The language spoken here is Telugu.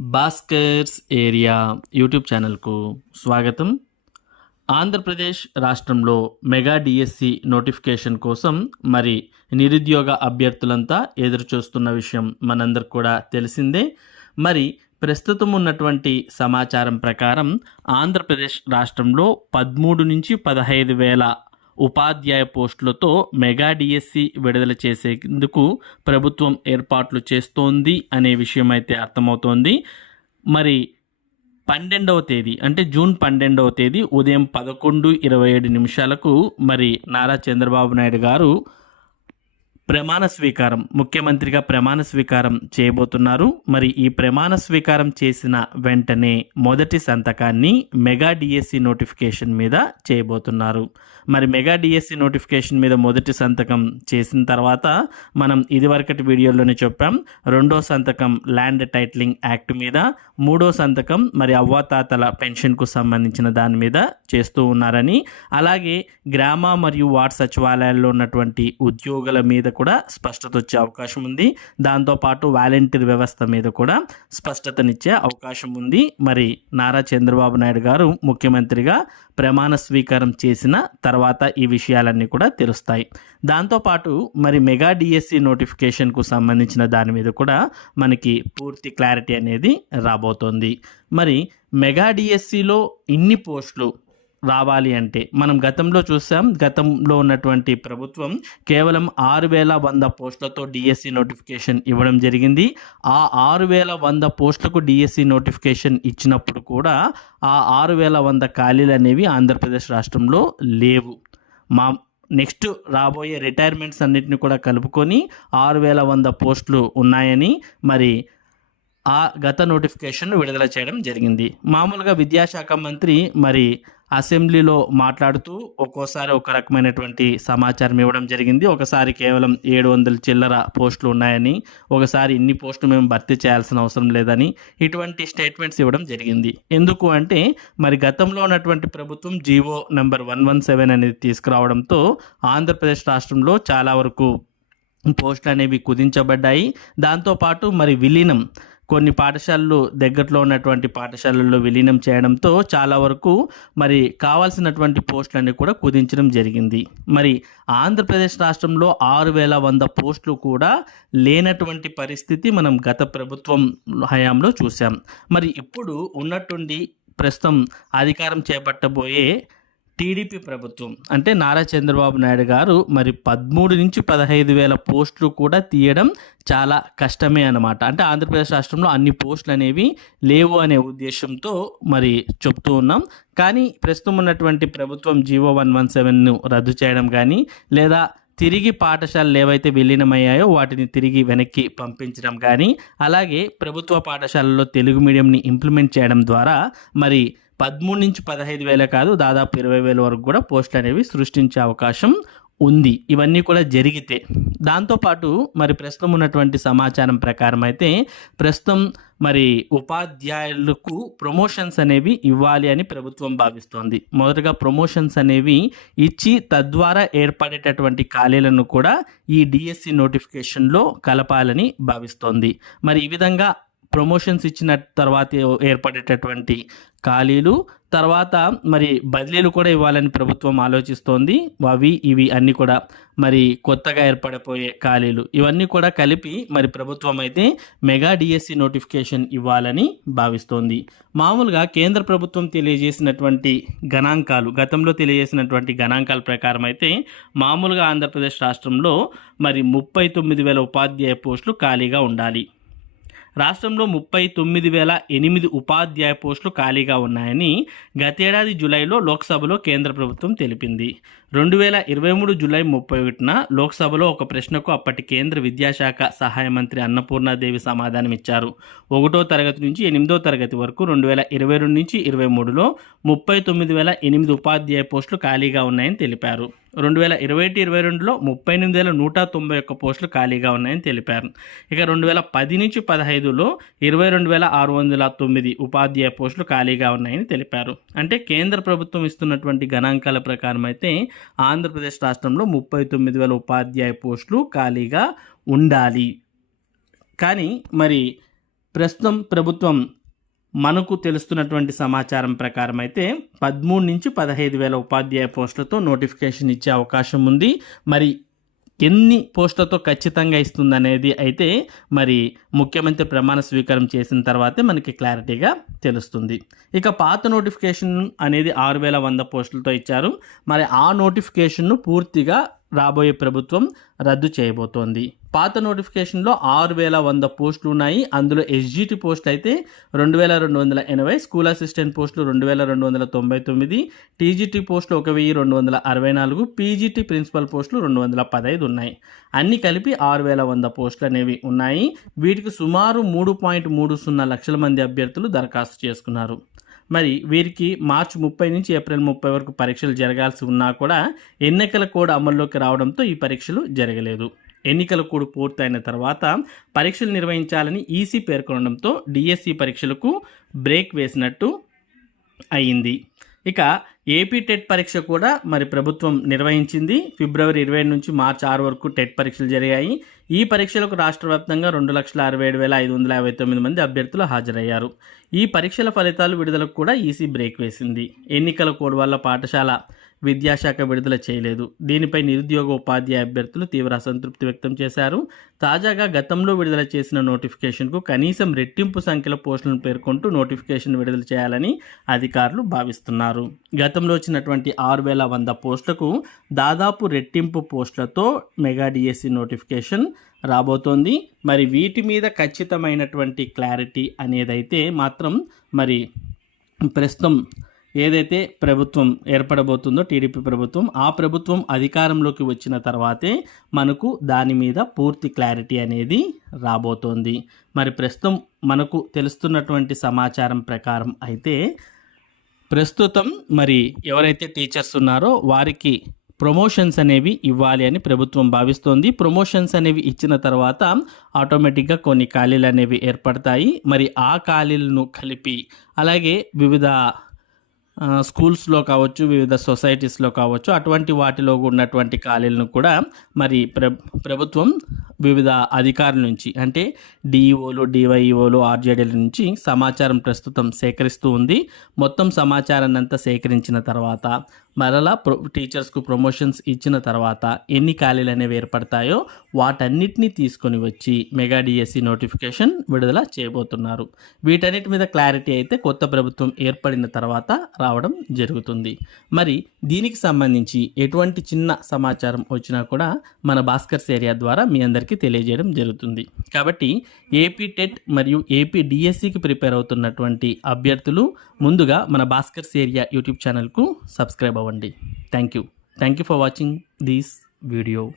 భాస్కర్స్ ఏరియా యూట్యూబ్ ఛానల్కు స్వాగతం. ఆంధ్రప్రదేశ్ రాష్ట్రంలో మెగా డిఎస్సి నోటిఫికేషన్ కోసం మరి నిరుద్యోగ అభ్యర్థులంతా ఎదురుచూస్తున్న విషయం మనందరికి కూడా తెలిసిందే. మరి ప్రస్తుతం ఉన్నటువంటి సమాచారం ప్రకారం ఆంధ్రప్రదేశ్ రాష్ట్రంలో పదమూడు నుంచి పదహైదు వేల ఉపాధ్యాయ పోస్టులతో మెగా డిఎస్సి విడుదల చేసేందుకు ప్రభుత్వం ఏర్పాట్లు చేస్తోంది అనే విషయం అయితే అర్థమవుతోంది. మరి పన్నెండవ తేదీ అంటే జూన్ పన్నెండవ తేదీ ఉదయం పదకొండు ఇరవై ఏడు నిమిషాలకు మరి నారా చంద్రబాబు నాయుడు గారు ప్రమాణ స్వీకారం ముఖ్యమంత్రిగా ప్రమాణ స్వీకారం చేయబోతున్నారు. మరి ఈ ప్రమాణ స్వీకారం చేసిన వెంటనే మొదటి సంతకాన్ని మెగా డిఎస్సి నోటిఫికేషన్ మీద చేయబోతున్నారు. మరి మెగా డిఎస్సి నోటిఫికేషన్ మీద మొదటి సంతకం చేసిన తర్వాత మనం ఇదివరకటి వీడియోలోనే చెప్పాం. రెండో సంతకం ల్యాండ్ టైటిలింగ్ యాక్ట్ మీద మూడో సంతకం మరి అవ్వాతాతల పెన్షన్కు సంబంధించిన దాని మీద చేస్తూ ఉన్నారని. అలాగే గ్రామ మరియు వార్డ్ సచివాలయాల్లో ఉన్నటువంటి ఉద్యోగుల మీద కూడా స్పష్టత వచ్చే అవకాశం ఉంది దాంతోపాటు వాలంటీర్ వ్యవస్థ మీద కూడా స్పష్టతనిచ్చే అవకాశం ఉంది మరి నారా చంద్రబాబు నాయుడు గారు ముఖ్యమంత్రిగా ప్రమాణ స్వీకారం చేసిన తర్వాత ఈ విషయాలన్నీ కూడా తెలుస్తాయి. దాంతోపాటు మరి మెగా డిఎస్సి నోటిఫికేషన్కు సంబంధించిన దాని మీద కూడా మనకి పూర్తి క్లారిటీ అనేది రాబోతోంది. మరి మెగా డిఎస్సిలో ఇన్ని పోస్టులు రావాలి అంటే. మనం గతంలో చూసాం గతంలో ఉన్నటువంటి ప్రభుత్వం కేవలం ఆరు వేల వంద పోస్టులతో డిఎస్సి నోటిఫికేషన్ ఇవ్వడం జరిగింది. ఆ ఆరు వేల వంద పోస్టులకు డిఎస్సి నోటిఫికేషన్ ఇచ్చినప్పుడు కూడా ఆ ఆరు వేల వంద ఖాళీలు అనేవి ఆంధ్రప్రదేశ్ రాష్ట్రంలో లేవు. మా నెక్స్ట్ రాబోయే రిటైర్మెంట్స్ అన్నిటిని కూడా కలుపుకొని ఆరు వేల వంద పోస్టులు ఉన్నాయని మరి ఆ గత నోటిఫికేషన్ విడుదల చేయడం జరిగింది. మామూలుగా విద్యాశాఖ మంత్రి మరి అసెంబ్లీలో మాట్లాడుతూ ఒక్కోసారి ఒక రకమైనటువంటి సమాచారం ఇవ్వడం జరిగింది. ఒకసారి కేవలం ఏడు వందల చిల్లర పోస్టులు ఉన్నాయని ఒకసారి ఇన్ని పోస్టులు మేము భర్తీ చేయాల్సిన అవసరం లేదని ఇటువంటి స్టేట్మెంట్స్ ఇవ్వడం జరిగింది. ఎందుకు అంటే మరి గతంలో ఉన్నటువంటి ప్రభుత్వం GO number one one seven అనేది తీసుకురావడంతో ఆంధ్రప్రదేశ్ రాష్ట్రంలో చాలా వరకు పోస్టులు అనేవి కుదించబడ్డాయి. దాంతోపాటు మరి విలీనం కొన్ని పాఠశాలలు దగ్గరలో ఉన్నటువంటి పాఠశాలల్లో విలీనం చేయడంతో చాలా వరకు మరి కావాల్సినటువంటి పోస్టులన్నీ కూడా కుదించడం జరిగింది. మరి ఆంధ్రప్రదేశ్ రాష్ట్రంలో ఆరు వేల వంద పోస్టులు కూడా లేనటువంటి పరిస్థితి మనం గత ప్రభుత్వం హయాంలో చూసాం మరి ఇప్పుడు ఉన్నట్టుండి ప్రస్తుతం అధికారం చేపట్టబోయే టీడీపీ ప్రభుత్వం. అంటే నారా చంద్రబాబు నాయుడు గారు మరి పదమూడు నుంచి పదహైదు వేల పోస్టులు కూడా తీయడం చాలా కష్టమే అన్నమాట. అంటే ఆంధ్రప్రదేశ్ రాష్ట్రంలో అన్ని పోస్టులు అనేవి లేవు అనే ఉద్దేశంతో మరి చెప్తూ ఉన్నాం. కానీ ప్రస్తుతం ఉన్నటువంటి ప్రభుత్వం జీవో వన్ వన్ సెవెన్ను రద్దు చేయడం కానీ లేదా తిరిగి పాఠశాలలు ఏవైతే విలీనమయ్యాయో వాటిని తిరిగి వెనక్కి పంపించడం కానీ అలాగే ప్రభుత్వ పాఠశాలల్లో తెలుగు మీడియంని ఇంప్లిమెంట్ చేయడం ద్వారా మరి పదమూడు నుంచి పదహైదు వేల కాదు దాదాపు ఇరవై వేల వరకు కూడా పోస్టులు అనేవి సృష్టించే అవకాశం ఉంది. ఇవన్నీ కూడా జరిగితే. దాంతోపాటు మరి ప్రస్తుతం ఉన్నటువంటి సమాచారం ప్రకారం అయితే ప్రస్తుతం మరి ఉపాధ్యాయులకు ప్రమోషన్స్ అనేవి ఇవ్వాలి అని ప్రభుత్వం భావిస్తోంది. మొదటగా ప్రమోషన్స్ అనేవి ఇచ్చి తద్వారా ఏర్పడేటటువంటి ఖాళీలను కూడా ఈ డిఎస్సి నోటిఫికేషన్లో కలపాలని భావిస్తోంది. మరి ఈ విధంగా ప్రమోషన్స్ ఇచ్చిన తర్వాత ఏర్పడేటటువంటి ఖాళీలు తర్వాత మరి బదిలీలు కూడా ఇవ్వాలని ప్రభుత్వం ఆలోచిస్తోంది. అవి ఇవి అన్నీ కూడా మరి కొత్తగా ఏర్పడిపోయే ఖాళీలు. ఇవన్నీ కూడా కలిపి మరి ప్రభుత్వం అయితే మెగా డిఎస్సి నోటిఫికేషన్ ఇవ్వాలని భావిస్తోంది. మామూలుగా కేంద్ర ప్రభుత్వం తెలియజేసినటువంటి గణాంకాలు గతంలో తెలియజేసినటువంటి గణాంకాల ప్రకారం అయితే మామూలుగా ఆంధ్రప్రదేశ్ రాష్ట్రంలో మరి ముప్పై తొమ్మిది వేల ఉపాధ్యాయ పోస్టులు ఖాళీగా ఉండాలి. రాష్ట్రంలో ముప్పై తొమ్మిది వేల ఎనిమిది ఉపాధ్యాయ పోస్టులు ఖాళీగా ఉన్నాయని గతేడాది జూలైలో లోక్సభలో కేంద్ర ప్రభుత్వం తెలిపింది. రెండు వేల ఇరవై మూడు జూలై ముప్పై ఒకటిన లోక్సభలో ఒక ప్రశ్నకు అప్పటి కేంద్ర విద్యాశాఖ సహాయ మంత్రి అన్నపూర్ణాదేవి సమాధానం ఇచ్చారు ఒకటో తరగతి నుంచి ఎనిమిదో తరగతి వరకు రెండు వేల ఇరవై రెండు నుంచి ఇరవై మూడులో ముప్పై తొమ్మిది వేల ఎనిమిది ఉపాధ్యాయ పోస్టులు ఖాళీగా ఉన్నాయని తెలిపారు. రెండు వేల ఇరవై ఒకటి ఇరవై రెండులో ముప్పై ఎనిమిది వేల నూట తొంభై ఒక్క పోస్టులు ఖాళీగా ఉన్నాయని తెలిపారు. ఇక రెండు వేల పది నుంచి పదహైదులో ఇరవై రెండు వేల ఆరు వందల తొమ్మిది ఉపాధ్యాయ పోస్టులు ఖాళీగా ఉన్నాయని తెలిపారు. అంటే కేంద్ర ప్రభుత్వం ఇస్తున్నటువంటి గణాంకాల ప్రకారం అయితే ఆంధ్రప్రదేశ్ రాష్ట్రంలో ముప్పై తొమ్మిది వేల ఉపాధ్యాయ పోస్టులు ఖాళీగా ఉండాలి. కానీ మరి ప్రస్తుతం ప్రభుత్వం మనకు తెలుస్తున్నటువంటి సమాచారం ప్రకారం అయితే పదమూడు నుంచి పదహైదు వేల ఉపాధ్యాయ పోస్టులతో నోటిఫికేషన్ ఇచ్చే అవకాశం ఉంది. మరి ఎన్ని పోస్టులతో ఖచ్చితంగా ఇస్తుందనేది అయితే మరి ముఖ్యమంత్రి ప్రమాణ స్వీకారం చేసిన తర్వాతే మనకి క్లారిటీగా తెలుస్తుంది. ఇక పాత నోటిఫికేషన్ అనేది ఆరు వేల వంద పోస్టులతో ఇచ్చారు. మరి ఆ నోటిఫికేషన్ను పూర్తిగా రాబోయే ప్రభుత్వం రద్దు చేయబోతోంది. పాత నోటిఫికేషన్లో ఆరు వేల వంద పోస్టులు ఉన్నాయి అందులో ఎస్జిటి పోస్ట్ అయితే రెండు వేల రెండు వందల ఎనభై స్కూల్ అసిస్టెంట్ పోస్టులు రెండు వేల రెండు వందల తొంభై తొమ్మిది టీజీటీ పోస్టులు ఒక వెయ్యి రెండు వందల అరవై నాలుగు పీజీటీ ప్రిన్సిపల్ పోస్టులు రెండు వందల పదహైదు ఉన్నాయి. అన్ని కలిపి ఆరు వేల వంద పోస్టులు అనేవి ఉన్నాయి. వీటికి సుమారు మూడు పాయింట్ మూడు సున్నా లక్షల మంది అభ్యర్థులు దరఖాస్తు చేసుకున్నారు. మరి వీరికి మార్చి ముప్పై నుంచి ఏప్రిల్ ముప్పై వరకు పరీక్షలు జరగాల్సి ఉన్నా కూడా ఎన్నికల కోడ్ అమల్లోకి రావడంతో ఈ పరీక్షలు జరగలేదు. ఎన్నికల కోడ్ పూర్తయిన తర్వాత పరీక్షలు నిర్వహించాలని ఈసీ పేర్కొనడంతో డిఎస్సి పరీక్షలకు బ్రేక్ వేసినట్టు అయింది. ఇక ఏపీ టెట్ పరీక్ష కూడా మరి ప్రభుత్వం నిర్వహించింది. ఫిబ్రవరి ఇరవై నుంచి మార్చి ఆరు వరకు టెట్ పరీక్షలు జరిగాయి. ఈ పరీక్షలకు రాష్ట్ర వ్యాప్తంగా రెండు లక్షల అరవై ఏడు వేల ఐదు వందల యాభై తొమ్మిది మంది అభ్యర్థులు హాజరయ్యారు. ఈ పరీక్షల ఫలితాలు విడుదలకు కూడా ఈసీ బ్రేక్ వేసింది. ఎన్నికల కోడ్ వల్ల పాఠశాల విద్యాశాఖ విడుదల చేయలేదు. దీనిపై నిరుద్యోగ ఉపాధ్యాయ అభ్యర్థులు తీవ్ర అసంతృప్తి వ్యక్తం చేశారు. తాజాగా గతంలో విడుదల చేసిన నోటిఫికేషన్కు కనీసం రెట్టింపు సంఖ్యలో పోస్టులను పేర్కొంటూ నోటిఫికేషన్ విడుదల చేయాలని అధికారులు భావిస్తున్నారు. గతంలో వచ్చినటువంటి ఆరు వేల వంద పోస్టులకు దాదాపు రెట్టింపు పోస్టులతో మెగా డిఎస్సి నోటిఫికేషన్ రాబోతోంది. మరి వీటి మీద ఖచ్చితమైనటువంటి క్లారిటీ అనేదైతే మాత్రం మరి ప్రస్తుతం ఏదైతే ప్రభుత్వం ఏర్పడబోతుందో టీడీపీ ప్రభుత్వం ఆ ప్రభుత్వం అధికారంలోకి వచ్చిన తర్వాతే మనకు దాని మీద పూర్తి క్లారిటీ అనేది రాబోతోంది. మరి ప్రస్తుతం మనకు తెలుస్తున్నటువంటి సమాచారం ప్రకారం అయితే ప్రస్తుతం మరి ఎవరైతే టీచర్స్ ఉన్నారో వారికి ప్రమోషన్స్ అనేవి ఇవ్వాలి అని ప్రభుత్వం భావిస్తోంది. ప్రమోషన్స్ అనేవి ఇచ్చిన తర్వాత ఆటోమేటిక్గా కొన్ని ఖాళీలు అనేవి ఏర్పడతాయి. మరి ఆ ఖాళీలను కలిపి అలాగే వివిధ స్కూల్స్లో కావచ్చు వివిధ సొసైటీస్లో కావచ్చు అటువంటి వాటిలో ఉన్నటువంటి ఖాళీలను కూడా మరి ప్ర ప్రభుత్వం వివిధ అధికారుల నుంచి అంటే డిఈఓలు డివైఈఓలు ఆర్జేడీల నుంచి సమాచారం ప్రస్తుతం సేకరిస్తూ ఉంది. మొత్తం సమాచారాన్ని అంతా సేకరించిన తర్వాత మరలా ప్రొ టీచర్స్కు ప్రమోషన్స్ ఇచ్చిన తర్వాత ఎన్ని ఖాళీలు అనేవి ఏర్పడతాయో వాటన్నిటినీ తీసుకొని వచ్చి మెగా డిఎస్సి నోటిఫికేషన్ విడుదల చేయబోతున్నారు. వీటన్నిటి మీద క్లారిటీ అయితే కొత్త ప్రభుత్వం ఏర్పడిన తర్వాత రావడం జరుగుతుంది. మరి దీనికి సంబంధించి ఎటువంటి చిన్న సమాచారం వచ్చినా కూడా మన భాస్కర్స్ ఏరియా ద్వారా మీ అందరికీ తెలియజేయడం జరుగుతుంది. కాబట్టి ఏపీ టెట్ మరియు ఏపీ డిఎస్సికి ప్రిపేర్ అవుతున్నటువంటి అభ్యర్థులు ముందుగా మన భాస్కర్స్ ఏరియా యూట్యూబ్ ఛానల్కు సబ్స్క్రైబ్ అవ్వండి. Thank you thank you for watching this video